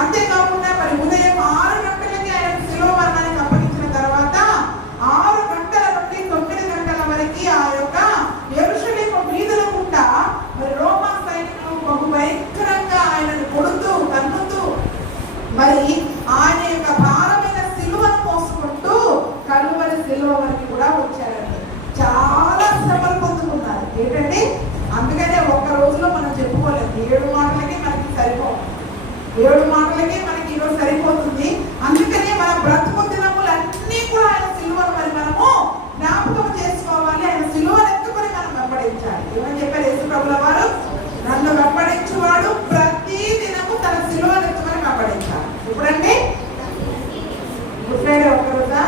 అంతేకాకుండా మరి ఉదయం 6 గంటలకి ఆయన శిలువ మరణానికి అప్పగించిన తర్వాత 6 గంటల నుండి 9 గంటల వరకు ఆ యొక్క యెరూషలేము వీధుల గుండా మరి రోమా సైనికులు బహు భయంకరంగా ఆయనను కొడుతూ తన్నుతూ మరి ఆయన యొక్క భారమైన శిలువను మోసుకుంటూ కలువరి శిలువ వరకు కూడా వచ్చారండి. చాలా శ్రమలు పొందుకున్నారు. ఏంటంటే అందుకనే ఒక్క రోజులో మనం చెప్పుకోలేదు. 7 మాటలకే మనకి సరిపోదు. 7 మాటలకే మనకి ఈరోజు సరిపోతుంది. అందుకనే మన బ్రతుకు దినములన్నీ కూడా ఆయన సిలువను మరి మనము జ్ఞాపకం చేసుకోవాలి. ఆయన సిలువను ఎత్తుకొని మనం వెంబడించాలి. ఏమని చెప్పారు యేసు ప్రభుల వారు? నన్ను వెంబడించువాడు ప్రతి దినము తన సిలువను ఎత్తుకొని వెంబడించాలి. ఇప్పుడంటే గుడ్ ఫ్రైడే ఒక్క రోజా?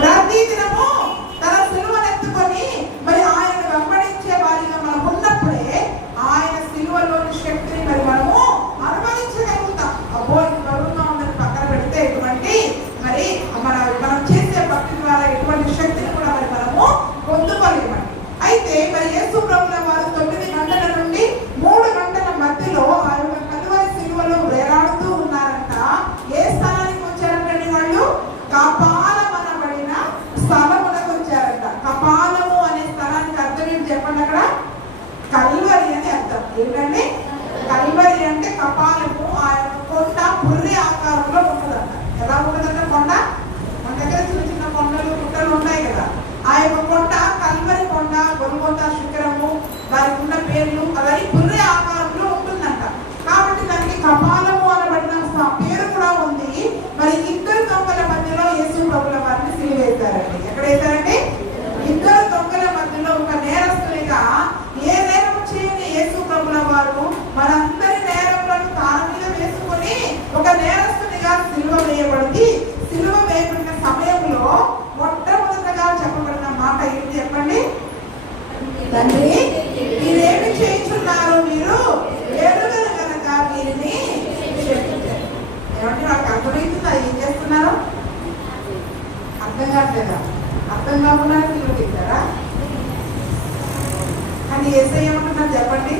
ప్రతి దినము తన సిలువను ఎత్తుకొని మరి ఆయన వెంబడించే వారిగా మనం ఉన్నప్పుడే ఆయన సిలువలోని శక్తిని మరి మనము అనుభవించగలుగుతాం. అబ్బో ఇది బరువుగా ఉందని పక్కన పెడితే ఎటువంటి మరి మనం చేసే భక్తి ద్వారా ఎటువంటి శక్తిని కూడా మరి మనము పొందుకోలేమండి. అయితే మరి యేసు ప్రభుల వారు 9 గంటల నుండి 3 గంటల మధ్యలో ఆ యొక్క కలువరి సిలువలో వేలాడుతూ ఉన్నారంట. ఏ స్థానానికి వచ్చారంటండి వాళ్ళు? కపాలమనబడిన స్థలములకు వచ్చారంట. కపాలము అనే స్థలానికి అర్థం ఏంటి చెప్పండి? అక్కడ కల్వరి అని అర్థం. ఏంటంటే కల్వరి అంటే కపాలము. ఆ యొక్క కొండ పుర్రి ఆకారంలో ఉంటుందంట. ఎలా ఉంటుందంటే కొండ మన దగ్గర చిన్న చిన్న కొండలు గుట్టలు ఉంటాయి కదా, ఆ యొక్క కొండ కల్వరి కొండ, గొల్గొతా శిఖరము, దానికి ఉన్న పేర్లు అవన్నీ పుర్రి ఆకారంలో ఉంటుందంట. కాబట్టి దానికి కపాలము అనబడిన పేరు కూడా ఉంది. మరి 2 దొంగల మధ్యలో యేసు ప్రభుల వారిని సిలువేశారండి. ఎక్కడ వేశారంటే 2 దొంగల మధ్యలో ఒక నేరస్తునిగా ఏ నేరం చేయని యేసు ప్రభుల వారు మనందరి నేరములను తాన మీద వేసుకొని ఒక నేరస్తునిగా సిలువ వేయబడింది. సిలువ వేయబడిన సమయంలో మొట్టమొదటగా చెప్పబడిన మాట ఏంటి చెప్పండి? తండ్రి మీరేమి చేయించున్నారు, మీరు ఎరుగరు కనుక వీరిని క్షమించండి. ఏమంటే వాళ్ళకి అర్థమవుతుందా ఏం చేస్తున్నారు? అర్థం కావట్లేదా? అర్థం కాకుండా సిలువ తీశారా? అని యేసయ్య ఏమంటున్నారు చెప్పండి?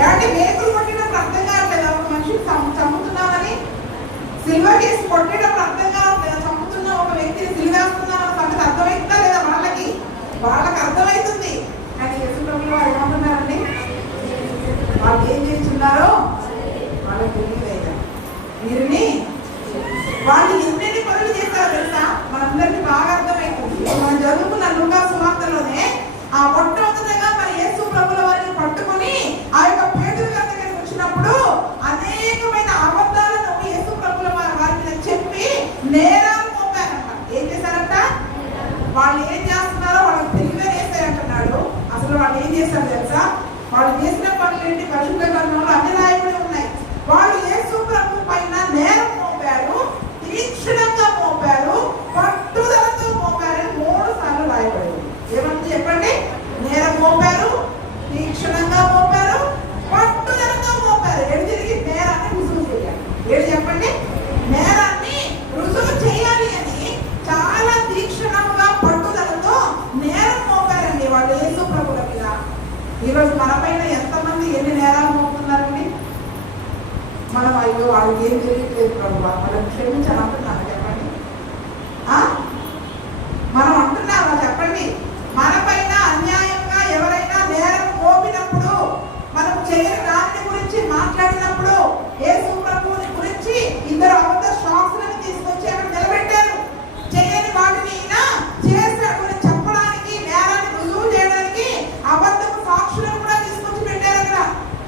ఏమంటే మేకులు కొట్టినప్పుడు అర్థం కావట్లేదా? ఒక మనిషిని చంపుతున్నామని సిల్వ కేసు కొట్టేటప్పుడు అర్థం కావట్లేదా? చంపుతున్నా ఒక వ్యక్తిని సిలివేస్తున్నాం అన్న సంగతి అర్థమవుతుందా లేదా? వాళ్ళకి అర్థమవుతుంది. కానీ యేసు ప్రభువు వారు ఏమంటున్నారండి? వాళ్ళు ఏం చేస్తున్నారో వాళ్ళకి తెలియదు. వీరిని వాళ్ళు ఎన్నెన్ని పనులు చేస్తారో తెలుసా? మనందరికీ బాగా అర్థమవుతుంది. మనం చదువుకున్న లూకా సువార్తలోనే ఆ మొట్టమొదటిగా మరి యేసు ప్రభుల వారిని పట్టుకొని ఆ యొక్క పేతురు గారి దగ్గరికి వచ్చినప్పుడు అనేకమైన అబద్ధాలను యేసు ప్రభుల వారి మీద చెప్పి నేరాలు మోపారంట. ఏం చేశారంట? వాళ్ళు ఏం చేస్తున్నారో వాళ్ళకి తెలివే వేసారంటున్నాడు. అసలు వాళ్ళు ఏం చేశారు తెలుసా? వాళ్ళు చేసిన పనులు ఏంటి? పరిశుద్ధ గ్రంథంలో అన్ని రాయబడి ఉన్నాయి. వాళ్ళు యేసు ప్రభు పైన నేరం మోపారు, తీక్షణంగా మోపారు, పట్టుదలతో మోపారని 3 సార్లు రాయబడింది. ఏమంటే చెప్పండి? నేరం మోపారు, తీక్షణంగా మోపారు, పట్టుదలతో మోపారు. ఎడు తిరిగి నేరాన్ని రుజువు చేయాలి. ఏడు చెప్పండి? నేరాన్ని రుజువు చేయాలి అని చాలా తీక్షణంగా పట్టుదలతో నేరం మోపారండి వాళ్ళు యేసు ప్రభుల మీద. ఈరోజు మన పైన ఎంతమంది ఎన్ని నేరాలు మోపుతున్నారండి? మనం అయ్యో వాళ్ళకి ఏం తెలియట్లేదు ప్రభు వాళ్ళని క్షమించాలి అంటున్నాను చెప్పండి. మనం అంటున్నామా చెప్పండి? మన పైన అన్యాయంగా ఎవరైనా నేరం మోపినప్పుడు, మనం చేయని దాని గురించి మాట్లాడినప్పుడు యేసు ప్రభువుని గురించి 2 అబద్ధ సాక్షులను తీసుకొచ్చి అక్కడ నిలబెట్టారు. చేయని వాటిని చేశాడు అని చెప్పడానికి, నేరాన్ని రుజువు చేయడానికి అబద్ధపు సాక్షులను కూడా తీసుకొచ్చి పెట్టారు అక్కడ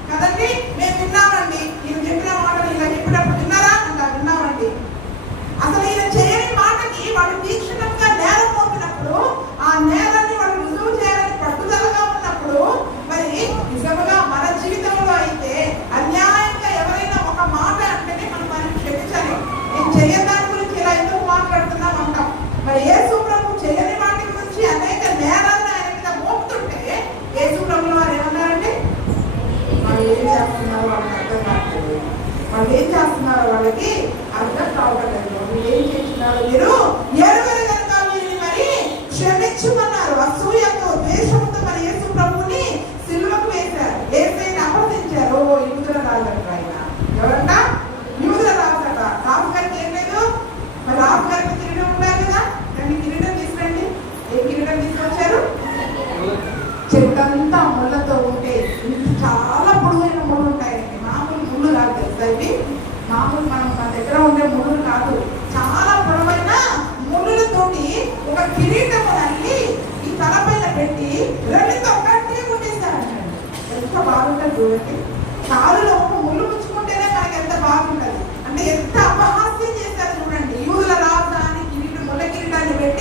కదండి. మేము విన్నామండి, ఈయన చెప్పిన మాటలు ఇలా చెప్పినప్పుడు విన్నారా అంట. విన్నామండి. అసలు ఈయన చేయని మాటకి వాళ్ళు తీక్షణంగా నేరం మోపినప్పుడు, ఆ నేరాన్ని వాళ్ళు రుజువు చేయాలని పట్టుదలగా ఉన్నప్పుడు, మరి నిజంగా మన జీవితంలో అయితే అన్యాయంగా ఎవరైనా ఒక మాట అంటేనే మనం వారిని క్షమించాలి. నేను చేయని దాని గురించి ఇలా ఎందుకు మాట్లాడుతున్నాం అంటాం. మరి యేసు ప్రభు చేయని వాటి గురించి అనేక నేరాలను ఆయన మీద మోపుతుంటే యేసు ప్రభుల వారు ఏమన్నారంటే వాళ్ళు ఏం చేస్తున్నారో వాళ్ళకి అర్థం కావట్లేదు. వాళ్ళు ఏం చేస్తున్నారో వాళ్ళకి అర్థం కావట్లేదు. వాళ్ళు ఏం చేస్తున్నారో మీరు ఎరుగరు కనుక వీరిని మరి క్షమించమన్నారు. అసూయతో ద్వేషంతో మరి యేసు ప్రభుని సిలువకు వేశారు. యేసయ్యని అపహరించారు. యూదుల రాజు ఆయన ఎవరంట?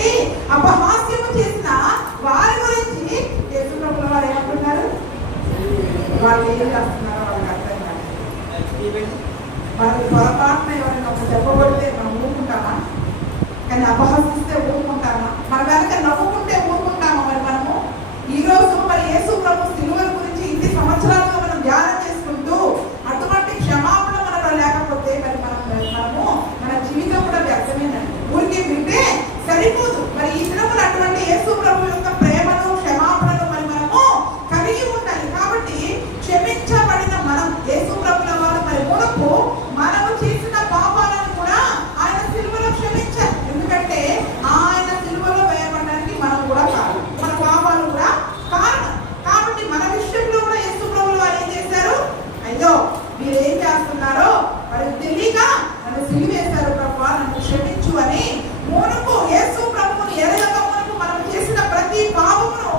పెట్టి అపహాస్యము చేసిన వారి గురించి యేసు ప్రభుల వారు ఏమంటున్నారు? వాళ్ళు ఏం చేస్తున్నారో వాళ్ళకి అర్థం కాదు. మనకి పొరపాటున ఎవరైనా ఒక చెప్పబడితే మనం ఊరుకుంటామా? కానీ అపహసిస్తే ఊరుకుంటామా? మన వెనక నవ్వుకుంటే ఊరుకుంటామా? మరి మనము ఈరోజు మరి యేసు ప్రభు సిలువ గురించి ఇన్ని సంవత్సరాలుగా మనం ధ్యానం చేసుకుంటూ అటువంటి క్షమాపణ మనలో లేకపోతే మరి మనము మన జీవితం కూడా వ్యర్థమేనండి. ఊరికే వింటే సరిపోదు. మరి ఈ దినములు అటువంటి యేసు ప్రభు యొక్క ప్రేమను క్షమాపణను మరి మనము కలిగి ఉండాలి. కాబట్టి క్షమించబడిన మనం యేసు ప్రభుల వారు మరి మునుపు మనము చేసిన పాపాలను కూడా ఆయన సిలువలో క్షమించారు. ఎందుకంటే ఆయన సిలువలో వేయబడడానికి మనం కూడా కారణం, మన పాపాలు కూడా కారణం. కాబట్టి మన విషయంలో కూడా యేసు ప్రభుల వారు ఏం చేశారు? అయ్యో మీరు ఏం చేస్తున్నారో వారికి తెలియక నన్ను సిలువేశారు ప్రభు, నన్ను క్షమించు అని మునుపు యేసు ప్రభువుని ఎరగక మునుపు మనం చేసిన ప్రతి పాపమును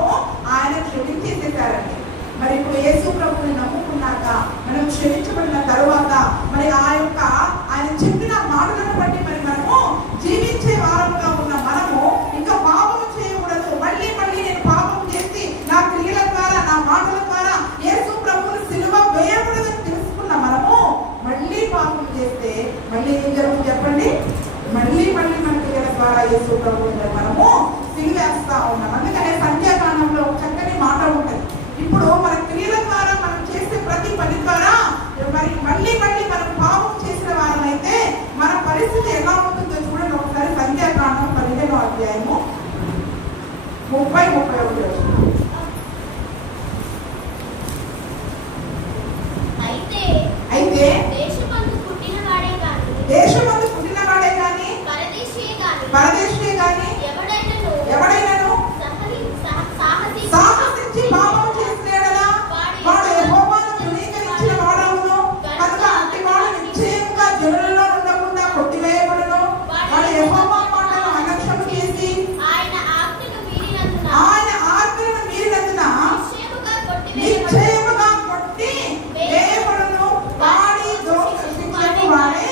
ఆయన క్షమించేసేశారండి. మరి ఇప్పుడు యేసు ప్రభువుని నమ్ముకున్నాక మనం క్షమించబడిన తరువాత మరి ఆయన చెప్పిన మాటలను బట్టి మరి మనము జీవించే వారముగా ఉన్న మనము ఇంకా పాపము చేయకూడదు. మళ్ళీ మళ్ళీ నేను పాపం చేసి నా క్రియల ద్వారా నా మాటల ద్వారా యేసు ప్రభువుని సిలువ వేయకూడదని తెలుసుకున్న మనము మళ్ళీ పాపం చేస్తే మళ్ళీ ఏం జరుగుతుంది చెప్పండి? మళ్ళీ మళ్ళీ మన క్రియల ద్వారా యేసు ప్రభువుని మనము సిలువేస్తా ఉన్నాం. అందుకనే సంఖ్యాకాండంలో చక్కని మాట ఉంటుంది. ఇప్పుడు మన క్రియల ద్వారా మనం చేసే ప్రతి పని ద్వారా మరి మళ్ళీ మళ్ళీ మనం పాపం చేసిన వారమైతే మన పరిస్థితి ఎలా ఉంటుందో చూడండి. ఒకసారి సంఖ్యాకాండం 15వ అధ్యాయము 30-31 అయితే దేశమందు పుట్టినవాడే కానీ పరదేశీయే కానీ ఎవడైనాను సాహసించి పాపం చేసినాడలా వాడు యెహోవాను తృణీకరించిన వాడవును కనుక అట్టి వాడు నిశ్చయముగా జనులలో ఉండకుండా కొట్టివేయబడును. వాడు యెహోవా మాటలను అలక్ష్యము చేసి ఆయన ఆజ్ఞలను మీరినందున నిశ్చయముగా కొట్టి వేయబడును. వాడి దోషించని వాడే.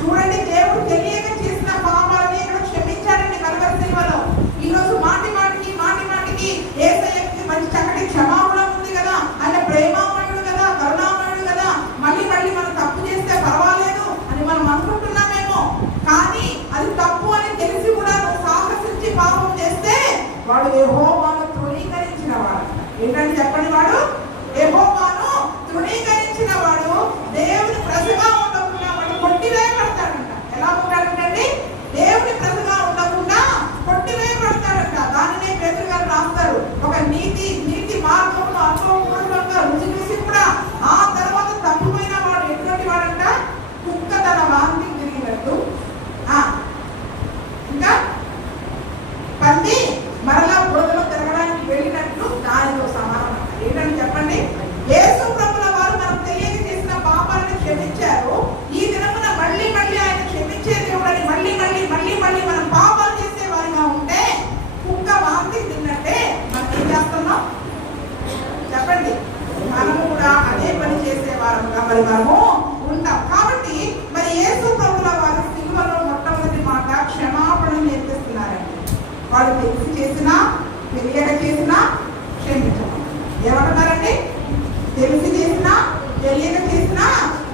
చూడండి, దేవుడు తెలియక చేసిన పాపాలని ఇక్కడ క్షమించాడండి కల్వరి సిలువలో. ఈరోజు మాటి మాటికి యేసయ్యకి మంచి చక్కటి క్షమాపణ ఉంది కదా, ఆయన ప్రేమామయుడు కదా, కరుణామయుడు కదా, మళ్ళీ మళ్ళీ మనం తప్పు చేస్తే పర్వాలేదు అని మనం అనుకుంటున్నామేమో. కానీ అది తప్పు అని తెలిసి కూడా నువ్వు సాహసించి పాపం చేస్తే వాడు యెహోవాను తృణీకరించిన వాడు. ఏంటంటే చెప్పండి, వాడు యెహోవాను తృణీకరించిన వాడు దేవుని ప్రజగా ఉండకుండా వాడు కొట్టివేయబడతాడంట. ఎలా ఉంటాడంటండి? దేవుని ప్రజగా ఉండకుండా కొట్టివేయబడతాడంట. దానినే పేతురు గారు రాస్తారు. ఒక నీతి మార్గంలో అనుభవపూర్వకంగా రుచి చూసి కూడా ఆ తర్వాత తప్పిపోయిన వాడు ఎటువంటి వాడంట? కుక్క తన వాంతి తిరిగినట్టు, ఇంకా పంది మరలా బురదలో తిరగడానికి వెళ్ళినట్లు దానితో సమానం. ఏంటని చెప్పండి? యేసు ప్రభుల వారు మనం తెలియక చేసిన పాపాలను క్షమించారు. ఈ దినమున మళ్ళీ మళ్ళీ ఆయన క్షమించే దేవుడని మళ్ళీ మనం పాపాలు చేసే వారిగా ఉంటే కుక్క వాంతి తిన్నట్టే మనం ఏం చేస్తున్నాం చెప్పండి? మనము కూడా అదే పని చేసే వారముగా మరి మనము ఉంటాం. కాబట్టి మరి యేసు ప్రభుల వారు సిలువలో మొట్టమొదటి మాట క్షమాపణ నేర్పిస్తున్నారండి. వాడు తెలిసి చేసినా తెలియక చేసినా క్షమించమని ఏమంటున్నారండి? తెలిసి చేసినా తెలియక చేసినా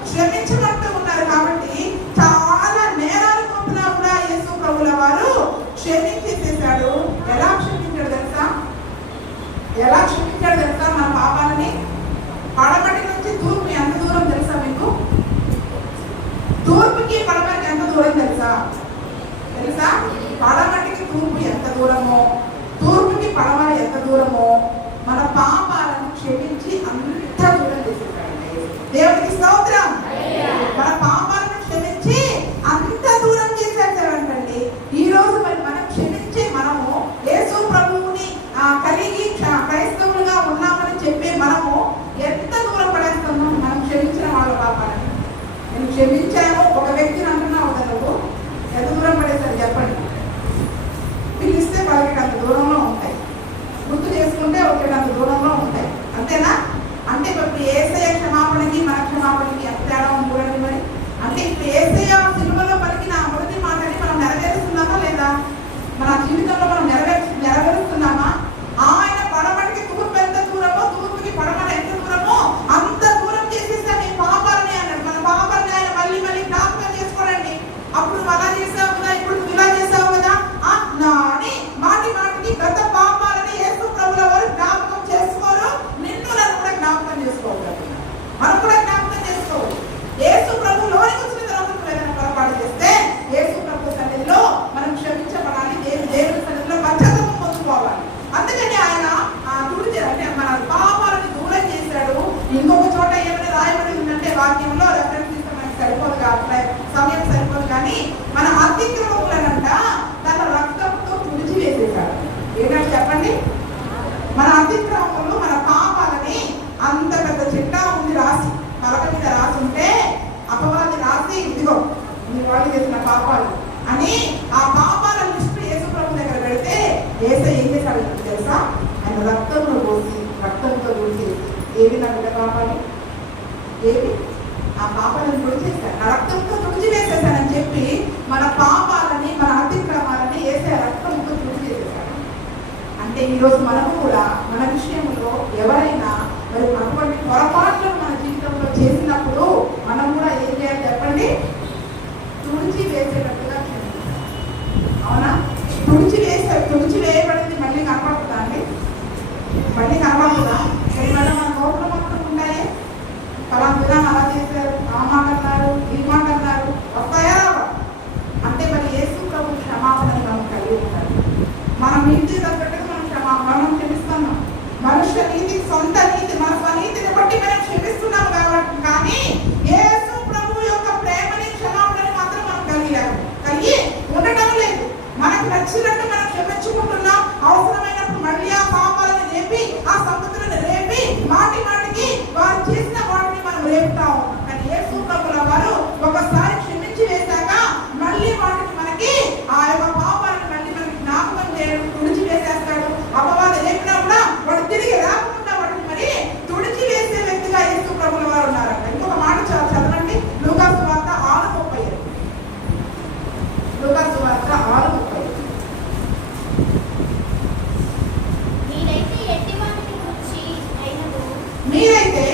క్షమించమంటూ ఉన్నారు. కాబట్టి చాలా నేరాలు పంపినా కూడా యేసు ప్రభుల వారు క్షమించేసేసాడు. ఎలా క్షమించాడు తెలుసా? మన పాపాలని పడమటి నుంచి తూర్పు ఎంత దూరం తెలుసా మీకు? తూర్పుకి పడమటికి ఎంత దూరం తెలుసా? పడమటికి తూర్పు ఎంత దూరమో, తూర్పుకి పడమటి ఎంత దూరమో మన పాపాలను క్షమించి అంత దూరం చేసేసాడండి. దేవునికి స్తోత్రం. మన పాపాలను క్షమించి అంత దూరం చేసేసాడంటండి. ఈ రోజు మరి మనం క్షమించే మనము యేసు ప్రభువుని కలిగి క్రైస్తవులుగా ఉన్నామని చెప్పే మనము ఎంత దూరం పడేస్తున్నాం? మనం క్షమించిన వాళ్ళ పాపాలని. నేను క్షమించాను ఒక వ్యక్తిని అంటున్నావు కదా, నువ్వు ఎంత దూరం పడేసాను చెప్పండి? పిలిస్తే వాళ్ళకి అంత దూరంలో ఉంటాయి, గుర్తు చేసుకుంటే ఒకటి అంత దూరంలో ఉంటాయి. అంతేనా? అంటే ఇప్పుడు యేసయ్య క్షమాపణకి మన క్షమాపణకి ఎంత తేడా ఉంటుందండి మరి? అంటే ఇప్పుడు యేసయ్య సిలువలో పలికిన మొదటి మాటని మనం నెరవేరుస్తున్నామా లేదా? మన చేసిన పాపాలు అని ఆ పాపాల లిస్టు యేసు ప్రభు దగ్గర పెడితే యేసయ్య ఏం చేశాడు తెలుసా? ఆయన రక్తంలో పోసి రక్తంతో పోసి ఏవి నా బిడ్డ పాపాలు ఏవి ఆ పాపాలను తుడిచేశాడు, నా రక్తంతో తుడిచివేసేశాడని చెప్పి మన పాపాలని మన అతిక్రమాలని యేసయ్య రక్తంతో తుడిచివేసేశాడు. అంటే ఈరోజు మనము కూడా మన విషయంలో ఎవరైనా మరి అటువంటి పొరపాట్లు మన జీవితంలో చేసినప్పుడు మనం కూడా ఏం చేయాలి చెప్పండి? తుడిచి వేసేటట్టుగా క్షమించాలి. అవునా? తుడిచి వేయబడింది మళ్ళీ కనపడుతుందా అండి? మళ్ళీ కనపడుతుందా? మళ్ళీ మన నోట్లో మొత్తం ఉంటాయి, పలానా అలా చేశారు, ఆ మాట అన్నారు, ఈ మాట అన్నారు, వస్తాయా? అంటే మరి యేసు ప్రభు క్షమాపణని మనం కలిగి ఉంటారు. మనం నీతి తగ్గట్టుగా మనం క్షమిస్తున్నాం. మనుష్య నీతి, సొంత నీతి, మన స్వనీతిని బట్టి మనం క్షమిస్తున్నాం కాబట్టి, కానీ యేసు ప్రభు యొక్క ప్రేమని క్షమాపణని మాత్రం మనం కలిగి ఉండటం లేదు. మనకు నచ్చినట్టు మనం క్షమించుకుంటున్నాం. అవసరమైనప్పుడు మళ్ళీ ఆ పాపాలను రేపి, ఆ సంగతులను రేపి, మాటి మాటికి వారు చేసిన వాటిని మనం రేపుతాం. కానీ యేసు ప్రభుల వారు ఒకసారి క్షమించి వేశాక మళ్ళీ వాటిని మనకి ఆ యొక్క పాపాలను మళ్ళీ మనకి జ్ఞాపకం చేయడం, తుడిచి వేసేస్తాడు. అపవాదం రేపినా కూడా వాడు తిరిగి రాకుండా వాటిని మరి తుడిచి వేసే వ్యక్తిగా యేసు ప్రభుల వారు ఉన్నారంట. ఇంకొక మాట చదవండి, లూకాసు వార్త 6:30. లూకాసు వార్త 6:30. మీరైతే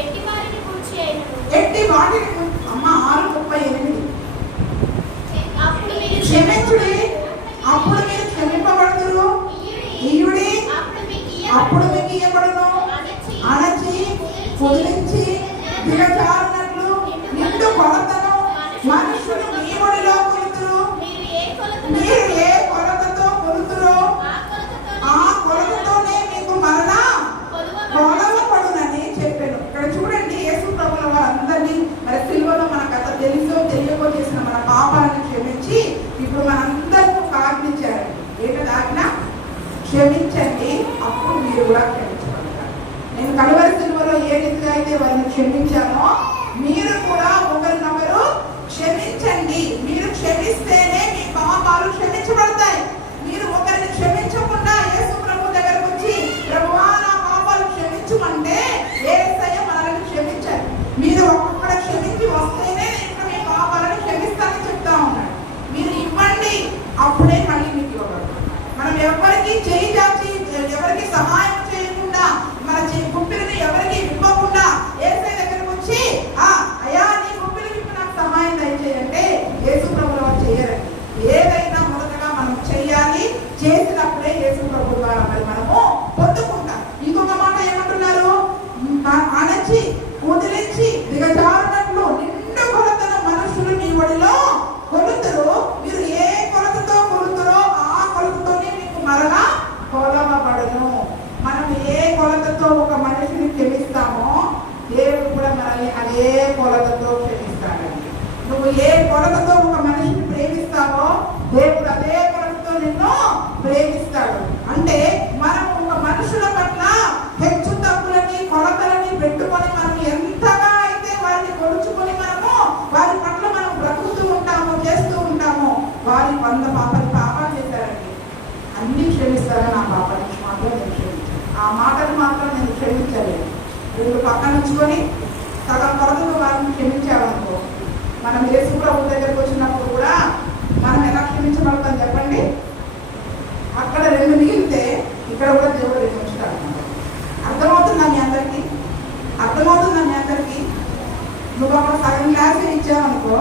ఎట్టి వాటిని గురించి అమ్మ 6:38 క్షమించుడి, అప్పుడు మీరు క్షమింపబడుదురు, ఇయ్యుడి, అప్పుడు మీకు ఇయ్యబడును, అణచి కుదిరించి దిగజారినట్లు నిండు కొలతను మనుషులు మీ ఒడిలో కొలుతురు. మీరు ఏ కొలతతో కొలుతురో ఆ కొలతతోనే మీకు మరణ కొలవబడునని చెప్పాను. ఇక్కడ చూడండి, యేసు ప్రభుల వారందరినీ మరి సిలువలో మన కథ తెలుసో తెలియకో చేసిన మన పాపాలను క్షమించి ఇప్పుడు మనందరికీ ఒక ఆజ్ఞ ఇచ్చారు. ఏంటది ఆజ్ఞ? క్షమించండి, అప్పుడు మీరు కూడా క్షమించబడతారు. నేను కలువరి సిలువలో ఏ రీతిగా అయితే వారిని క్షమించానో మీరు కూడా ఒకరినొకరు క్షమించండి. మీరు క్షమిస్తేనే మీ పాపాలు క్షమించబడతాయి. మీరు ఒకరిని క్షమించకుండా యేసు ప్రభు దగ్గరకు వచ్చి ప్రభువా నా పాపాలు క్షమించమంటే యేసయ్య మనల్ని క్షమించారు. మీరు ఒక్కొక్కడ క్షమించి వస్తేనే నేను మీ పాపాలను క్షమిస్తానని చెప్తా ఉన్నాడు. మీరు ఇవ్వండి, అప్పుడే మళ్ళీ మీకు ఇవ్వబడుతుంది. మనం ఎవరికి చేయి చాచి ఎవరికి సహాయం చేయకుండా మన గుప్పిలని ఎవరికి ఇవ్వకుండా యేసయ్య దగ్గరకు వచ్చి అయ్యా నీ గుప్పిలి విప్పి నాకు సహాయం దయచేయంటే యేసు ప్రభువు వారు చేయరండి. ఏదైనా మొదటగా మనం చెయ్యాలి, చేసినప్పుడే యేసు ప్రభు ద్వారా మరి మనము పొందుకుంటాం. ఇంకొక మాట ఏమంటున్నారు? అణచి కుదిరించి దిగజారినట్లు నిండు కొలతను మనుషులు మీ ఒడిలో కొలుతురు. మీరు ఏ కొలతతో కొలుతురో ఆ కొలతతోనే మీకు మరణ కొలవబడును. మనం ఏ కొలతతో ఒక మనిషిని క్షమిస్తామో దేవుడు కూడా మనల్ని అదే కొలతతో క్షమిస్తాడండి. నువ్వు ఏ కొలతతో ఒక మనిషిని ప్రేమిస్తావో దేవుడు అదే కొలతతో నిన్ను ప్రేమిస్తాడు. అంటే మనం ఒక మనుషుల పట్ల హెచ్చు తప్పులని కొలతలని పెట్టుకొని మనం ఎంతగా అయితే వారిని కొలుచుకొని మనము వారి పట్ల మనం బ్రతుకుతూ ఉంటామో చేస్తూ ఉంటామో వారి 100 పాపాలు చేశారండి, అన్ని క్షమిస్తారని ఆ పాపాన్ని మాత్రం నేను క్షమించాను. ఆ మాటలు మాత్రం నేను క్షమించలేదు. వీళ్ళు పక్కన ఉంచుకొని సగం కొరతలు వారిని క్షమించామనుకో, మనం యేసు ప్రభు దగ్గరకు వచ్చినప్పుడు కూడా మనం ఎలా క్షమించబడతాం చెప్పండి? అక్కడ 2 మిగిలితే ఇక్కడ కూడా దేవుడు 2 ఉంచుతాడు. అర్థమవుతుందా మీ అందరికీ? అర్థమవుతుందా మీ అందరికీ? నువ్వు అక్కడ సగం గ్లాసే ఇచ్చావనుకో,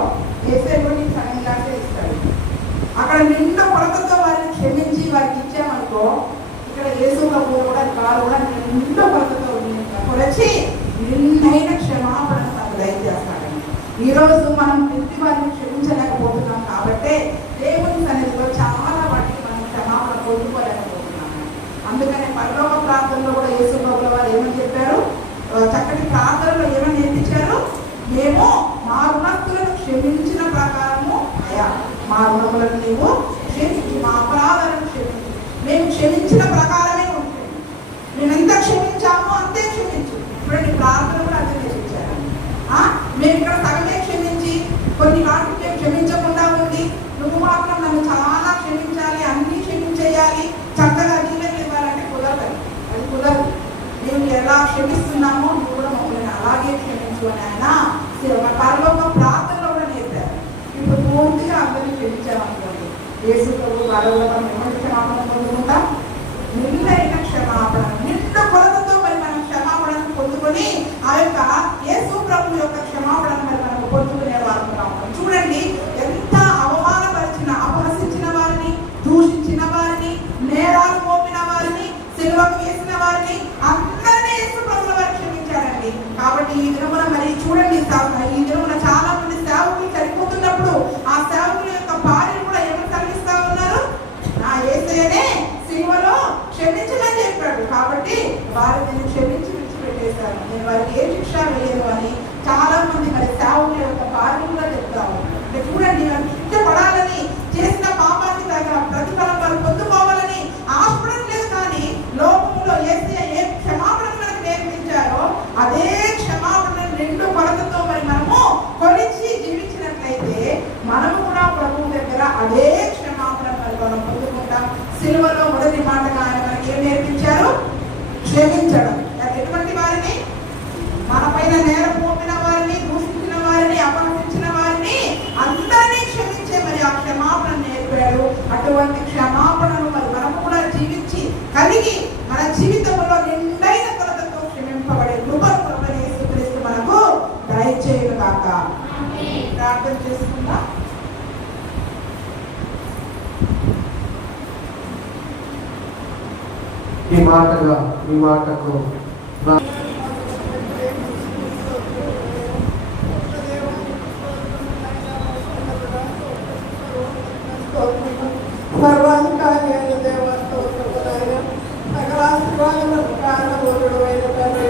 యేసయ్య కూడా నీకు సగం గ్లాసే ఇస్తాడు. అక్కడ నిండు కొలతతో వారిని క్షమించి వారికి ఇచ్చామనుకో, ఇక్కడ యేసు ప్రభు కూడా వారు కూడా నిండు కొలతతో కొలచి నిన్నైన క్షమాపణ దయచేస్తాడండి. ఈరోజు మనం ప్రతి వారిని క్షమించలేకపోతున్నాం కాబట్టి దేవుని సన్నిధిలో చాలా వాటికి మనం క్షమాపణ పొందుకోలేకపోతున్నాము. అందుకనే పరలోక ప్రార్థనలో కూడా యేసు ప్రభుల వారు ఏమని చెప్పారు? చక్కటి ప్రార్థనలో ఏమని నేర్పించారు? మేము మా రుణస్తులను క్షమించిన ప్రకారము అయా మా రుణములను నీవు క్షమించి మా అపరాధాలను క్షమించి, మేము క్షమించిన ప్రకారమే ఉంటుంది. మేము ఎంత క్షమించామో అంతే క్షమించు. ఇప్పుడు ప్రార్థన కూడా అంతే క్షమించారు. మేము ఇక్కడ సగమే క్షమించి కొన్ని వాటికి మేము క్షమించకుండా నువ్వు మాత్రం నన్ను చాలా క్షమించాలి, అన్ని క్షమించేయాలి, చక్కగా దీవెనలు ఇవ్వాలంటే కుదరదు. అది కుదరదు. మేము ఎలా క్షమిస్తున్నామో నువ్వు కూడా మమ్మల్ని అలాగే క్షమించు అని ఆయన పరలోక ప్రార్థనలో కూడా నేర్పారు. ఇప్పుడు పూర్తిగా అందరినీ క్షమించామనుకోండి, యేసు ప్రభు వారిలో మనం ఏమంటే క్షమాపణ పొందుకుంటాం? నిండైన క్షమాపణ, నిండు కొలతతో మరి మనం క్షమాపణను పొందుకొని ఆ యొక్క యేసు ప్రభు యొక్క క్షమాపణను మరి మనం పొందుకునే వారు ఉంటాం. చూడండి, ఎంత అవమానపరిచిన, అపహసించిన వారిని, దూషించిన వారిని, నేరాలు మోపిన వారిని, సిలువకు వేసిన వారిని అందరినీ యేసు ప్రభు వారు క్షమించాడండి. కాబట్టి ఈ దినమున మరి చూడండి, ఈ దినమున చాలా మంది సేవకులు చనిపోతున్నప్పుడు ఆ సేవకుల యొక్క భార్యను కూడా ఎవరు కలిగిస్తా ఉన్నారు? నా యేసయ్యనే సిలువలో క్షమించమని చెప్పాడు. కాబట్టి వారు నేను క్షమించి విడిచిపెట్టేశాను, నేను వారికి ఏ శిక్ష వేయను అని చాలా మంది మరి సేవకుల యొక్క భార్యను కూడా చెప్తా ఉన్నారు. అంటే చూడండి, వారు శిక్ష పడాలని, చేసిన పాపానికి తగిన ప్రతిఫలం వారు పొందుకోవాలని ఆశపడడం లేదు. కానీ లోకంలో యేసయ్య ఏ క్షమాపణ మనకు నేర్పించారో అదే క్షమాపణ రెండు కొలతతో మరి మనము కొలిచి జీవించినట్లయితే మనము కూడా ప్రభువు దగ్గర అదే క్షమాపణ మరి మనం పొందుకుంటాం. సిలువలో మొదటి మాటగా ఆయన మనకి ఏం నేర్పించారు? క్షమించడం. ఎటువంటి వారిని? మన పైన నేరం మోపిన వారిని, దూషించిన వారిని, అపహరించిన వారిని అందరినీ క్షమించే మరి ఆ క్షమాపణ నేర్పాడు. అటువంటి క్షమాపణను మరి మనము కూడా జీవించి కలిగి మన జీవితంలో నిండైన కొలతతో క్షమింపబడే కృపను ప్రభువైన యేసుక్రీస్తు మనకు దయచేయును గాక. ప్రార్థన చేసుకుందాం. ఈ మాటకు సర్వాధికారి అయిన దేవస్తోత్రములైన సకలాశీర్వాదములకు కారణమూలుడు అయిన తండ్రి,